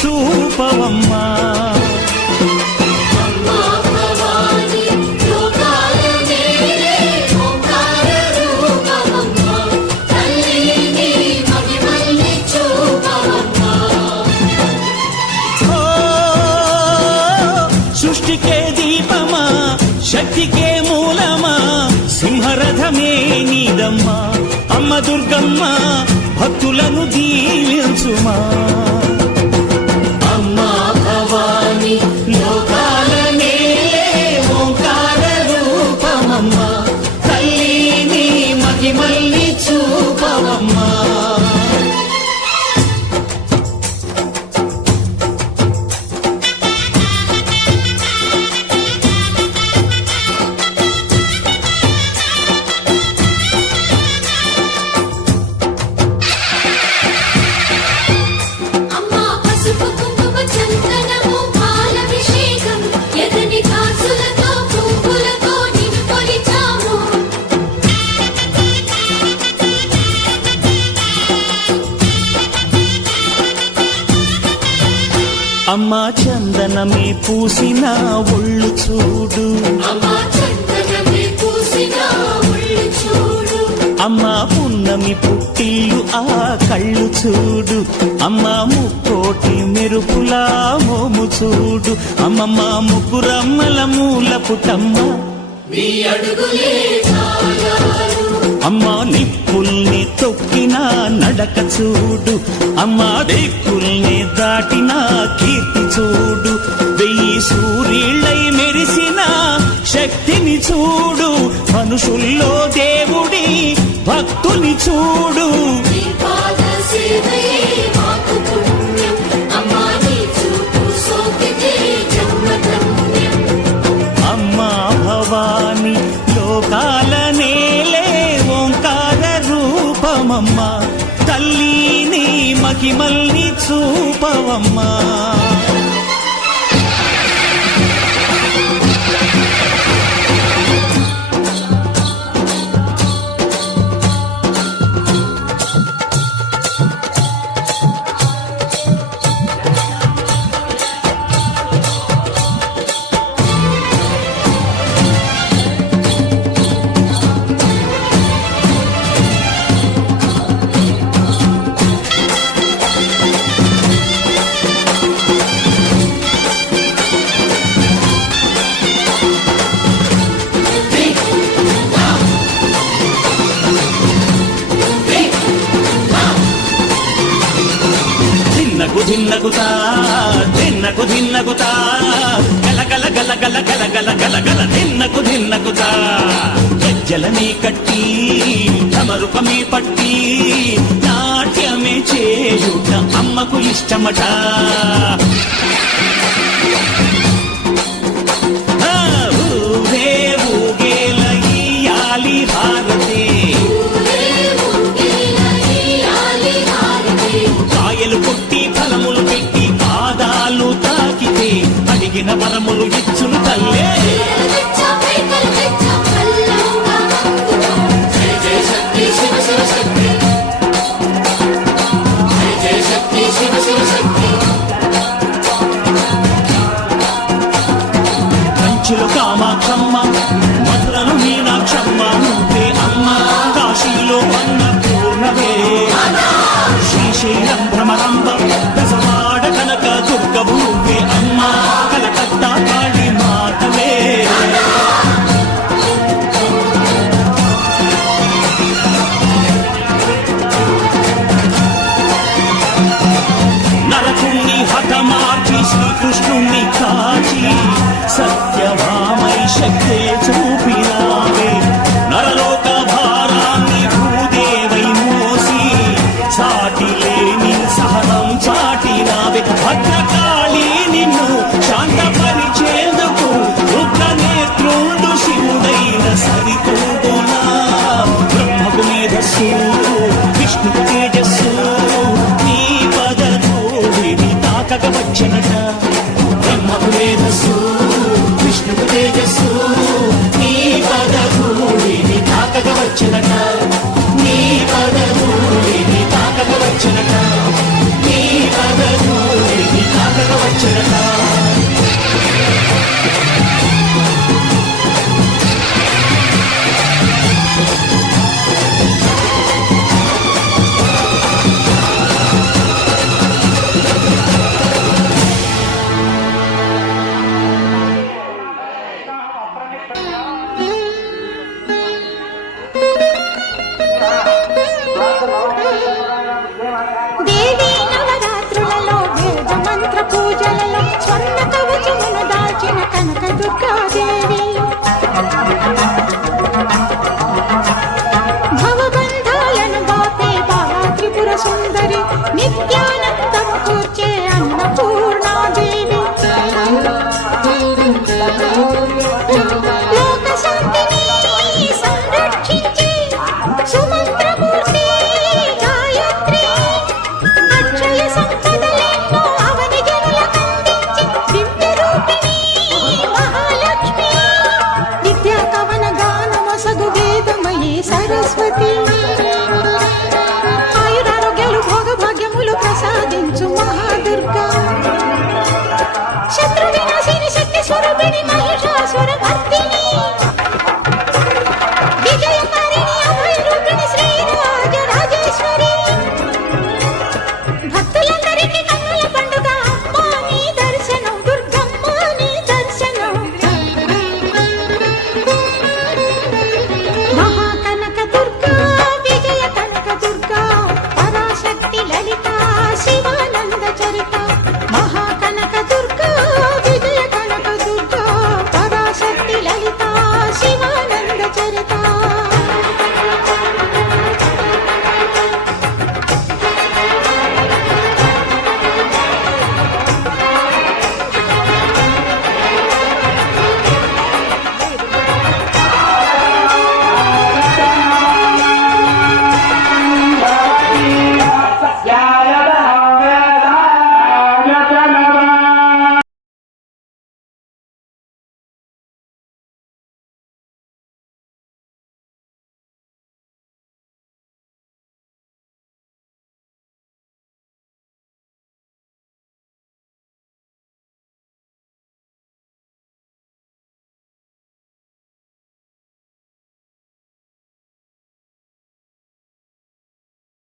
చూపవమ్మా. సృష్టికే దీపమా, శక్తికే మూలమా, సింహరథమే నీదమ్మా. అమ్మ దుర్గమ్మ భక్తులను దీవించుమా. అమ్మా భవాని లోకాల నేలే ఓంకార రూపమమ్మా. తల్లిని మహిమల్ని చూపవమ్మా. అమ్మా చందనమే పూసిన ఒళ్ళు చూడు, అమ్మా పున్నమి పుట్టిల్లు ఆ కళ్ళు చూడు, అమ్మా ముక్కోటి మెరుపులా మోము చూడు. అమ్మమ్మ ముగ్గురమ్మల మూల పుటమ్మ, అమ్మా నిప్పుల్ని తొక్కిన నడక చూడు, అమ్మా దిక్కుల్ని దాటిన కీర్తి చూడు. 1000 సూర్యుళ్ళై మెరిసిన శక్తిని చూడు, మనుషుల్లో దేవుడి భక్తుని చూడు. అమ్మా భవాని లోకాల నేలే ఓంకార రూపమమ్మా. తల్లిని మహిమల్ని చూపవమ్మా. ధిన్నగుతా ధిన్నగు ధిన్నగుతా గల గల గల గల గల గల గల గల ధిన్నగుతా. గజ్జలనే కట్టి ధమరుకమే పట్టి నాట్యమే చేయుట అమ్మకు ఇష్టమట. ఊరే ఊగేల ఇయ్యాలి హారతి, కాయలు కొట్టి ఫలములు పెట్టి పాదాలు తాకితే అడిగిన వరములు ఇచ్చును తల్లే. కంచిలో కామాక్షమ్మ, మధురలు మీనాక్షమ్మ నువ్వే అమ్మ. కాశీలో అన్నపూర్ణవే, శ్రీశైలం భ్రమరంబ, దశవాడ కనక దుర్గవు నువ్వే అమ్మ. కలకత్తా కాళీ మాతవే. నరకుణ్ణి హతమార్చి శ్రీకృష్ణుణ్ణి కాచి సత్యభామై శక్తే చూపినావే. నరలోక భారాన్ని భూదేవై మోసి సాటి లేని సహనం చాటినావే. భద్రకాళి నిన్ను శాంతపరిచేందుకు రుద్రనేత్రుడు శివుడైన సరితూగునా. బ్రహ్మకు మేధస్సు, విష్ణుకు తేజస్సు, నీ పదధూళిని తాకగ